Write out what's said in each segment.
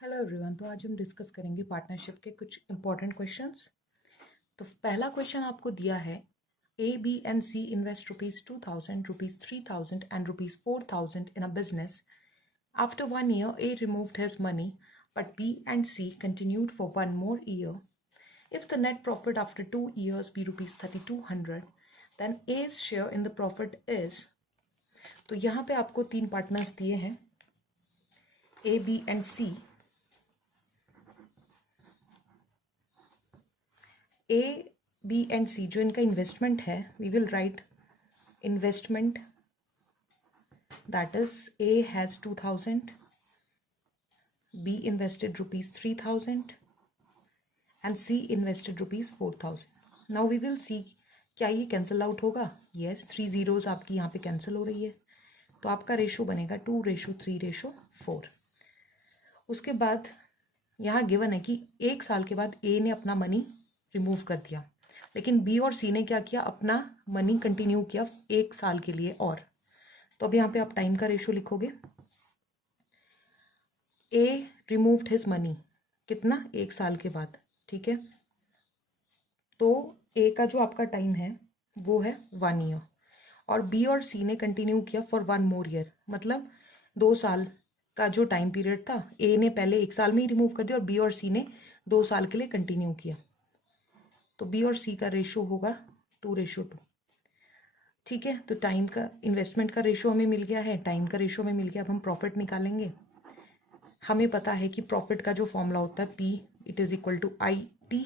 Hello everyone. तो आज हम डिस्कस करेंगे पार्टनरशिप के कुछ इंपॉर्टेंट क्वेश्चंस। तो पहला क्वेश्चन आपको दिया है, A B and C invest ₹2,000, ₹3,000 and ₹4,000 in a business. After 1 year, A removed his money, but B and C continued for 1 more year. If the net profit after 2 years be ₹3,200, then A's share in the profit is। तो यहाँ पे आपको तीन partners दिए हैं, A B and C. A B and C जो इनका investment है, we will write investment, that is A has 2,000, B invested ₹3,000 and C invested ₹4,000। Now we will see क्या ये कैंसिल आउट होगा। यस, 3 zeros आपकी यहाँ पे कैंसिल हो रही है, तो आपका रेशो बनेगा 2:3:4। उसके बाद यहाँ गिवन है कि 1 साल के बाद ए ने अपना मनी रिमूव कर दिया, लेकिन बी और सी ने क्या किया, अपना मनी कंटिन्यू किया 1 साल के लिए और। तो अब यहाँ पे आप टाइम का रेशो लिखोगे। ए रिमूव्ड हिज मनी कितना, 1 साल के बाद, ठीक है। तो ए का जो आपका टाइम है वो है 1 year, और बी और सी ने कंटिन्यू किया फॉर 1 more year, मतलब 2 साल का जो टाइम पीरियड था, ए ने पहले 1 साल में ही रिमूव कर दिया और बी और सी ने 2 साल के लिए कंटिन्यू किया। तो बी और सी का रेशो होगा 2:2, ठीक है। तो टाइम का, इन्वेस्टमेंट का रेशो हमें मिल गया है, टाइम का रेशो हमें मिल गया। अब हम प्रॉफिट निकालेंगे। हमें पता है कि प्रॉफिट का जो फॉर्मूला होता है P, it is equal to I T,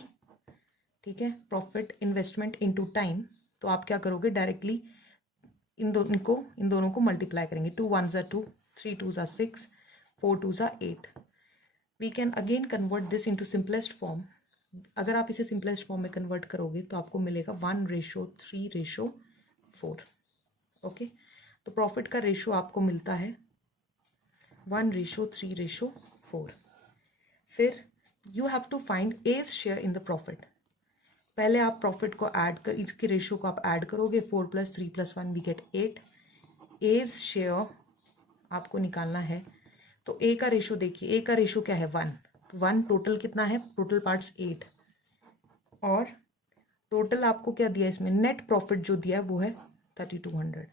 ठीक है, प्रॉफिट इन्वेस्टमेंट इनटू टाइम। तो आप क्या करोगे, डायरेक्टली इन दोनों को मल्टीप्लाई करेंगे। 2 1s are 2, 3 2s are 6, 4 2s are 8। We can again convert this into simplest form. अगर आप इसे सिंपलेस्ट फॉर्म में कन्वर्ट करोगे तो आपको मिलेगा 1:3:4। ओके, तो प्रॉफिट का रेशो आपको मिलता है 1:3:4। फिर you have to find A's share in the profit. पहले आप प्रॉफिट को ऐड कर, इसके रेशो को आप ऐड करोगे, 4 + 3 + 1 वी गेट 8। एज शेयर आपको निकालना है, तो ए का रेशो देखिए, ए का रेशो क्या है 1, 1 टोटल कितना है, टोटल पार्ट्स 8, और टोटल आपको क्या दिया इसमें, नेट प्रॉफिट जो दिया है वो है 3,200।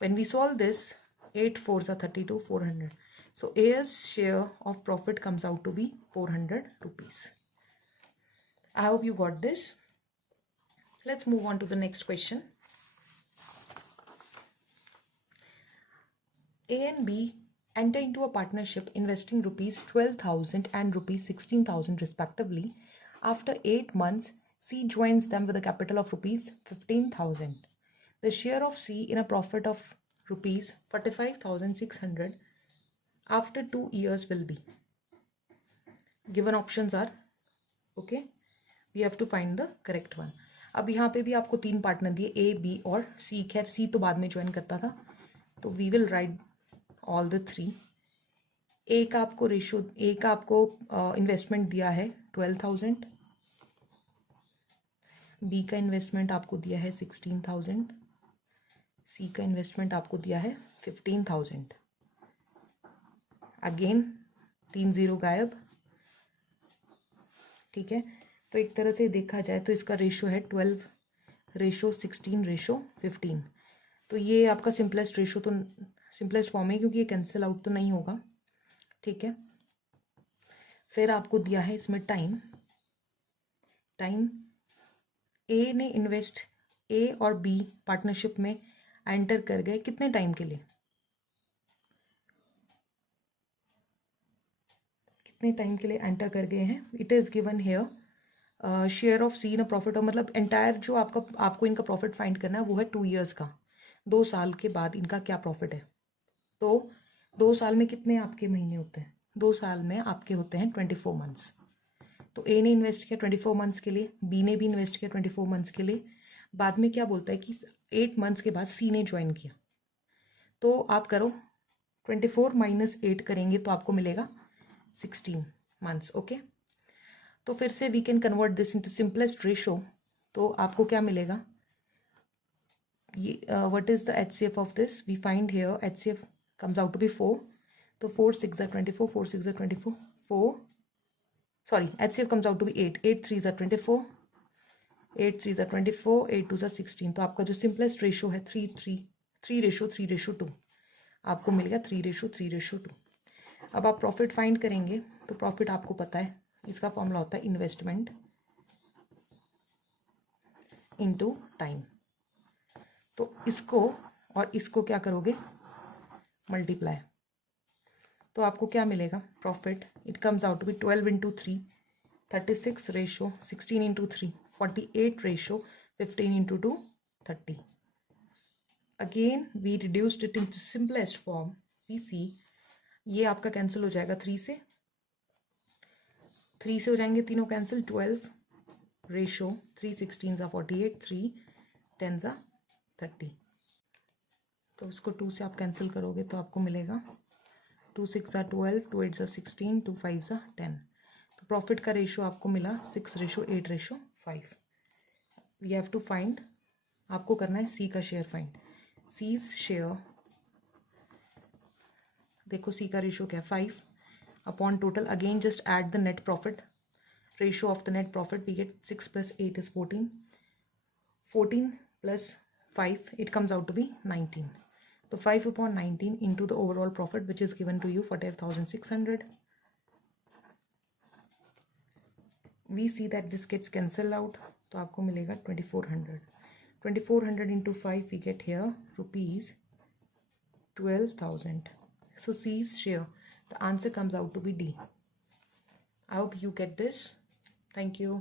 When we solve this, 8 4s are 32, 400. So A's share of profit comes out to be 400 rupees. I hope you got this. Let's move on to the next question. A and B enter into a partnership investing ₹12,000 and ₹16,000 respectively. After 8 months, C joins them with a capital of ₹15,000. The share of C in a profit of ₹45,600 after 2 years will be. Given options are, okay, we have to find the correct one. अब यहाँ पे भी आपको 3 partner दिए, A B और सी। खैर सी तो बाद में ज्वाइन करता था, तो we will write all the 3। A का आपको रेशो, ए का आपको इन्वेस्टमेंट दिया है 12,000, बी का इन्वेस्टमेंट आपको दिया है 16,000, सी का इन्वेस्टमेंट आपको दिया है 15,000। अगेन 3 0 गायब, ठीक है। तो एक तरह से देखा जाए तो इसका रेशो है 12:16:15। तो ये आपका सिंपलेस्ट रेशो, तो सिंपलेस्ट फॉर्म है क्योंकि ये कैंसिल आउट तो नहीं होगा, ठीक है। फिर आपको दिया है इसमें टाइम। ए ने इन्वेस्ट, ए और बी पार्टनरशिप में एंटर कर गए कितने टाइम के लिए, कितने टाइम के लिए एंटर कर गए हैं। It is given here share of C in profit, और मतलब एंटायर जो आपको इनका प्रॉफिट फाइंड करना है वो है 2 years का। 2 साल के बाद इनका क्या प्रॉफिट है। तो 2 साल में कितने आपके महीने होते हैं, 2 साल में आपके होते हैं 24 months। तो ए ने इन्वेस्ट किया 24 months के लिए, बी ने भी इन्वेस्ट किया 24 months के लिए। बाद में क्या बोलता है कि 8 months के बाद सी ने ज्वाइन किया। तो आप करो 24 - 8 करेंगे तो आपको मिलेगा 16 months, ओके। तो फिर से we can convert this into simplest ratio. तो आपको क्या मिलेगा, ये what is the HCF of this, we find here HCF comes out to be 4, तो 4 6 are 24, 4 6 are 24, 4, sorry, HCF comes out to be 8, 8 3 are 24, 8 3 are 24, 8 2 are 16. तो आपका जो simplest ratio है 3:3:2, आपको मिल गया 3:3:2. अब आप प्रॉफिट फाइंड करेंगे तो प्रॉफिट आपको पता है, इसका फॉर्मूला होता है इन्वेस्टमेंट इनटू टाइम. तो इसको और इसको क्या करोगे, मल्टीप्लाई. तो आपको क्या मिलेगा, profit it comes out to be 12 × 3 36 ratio 16 × 3 48 ratio 15 × 2 30. Again we reduced it into simplest form. We see ये आपका कैंसिल हो जाएगा 3 से हो जाएंगे तीनों कैंसिल. 12 रेशो 3 16 48, 3 10 30. तो इसको 2 से आप कैंसिल करोगे तो आपको मिलेगा 2 6 12, 2 8 16, 2 5 10. तो प्रॉफिट का रेशो आपको मिला 6:8:5. वी हैव टू फाइंड, आपको करना है सी का शेयर फाइंड. सी शेयर, देखो सी का रेशो क्या है 5 upon total. Again just add the net profit, ratio of the net profit. We get 6 + 8 is 14, 14 + 5 it comes out to be 19. So 5/19 into the overall profit which is given to you 45,600. We see that this gets cancelled out. तो आपको मिलेगा 2400. 2400 into 5 we get here rupees 12,000. So C's share, the answer comes out to be D. I hope you get this. Thank you.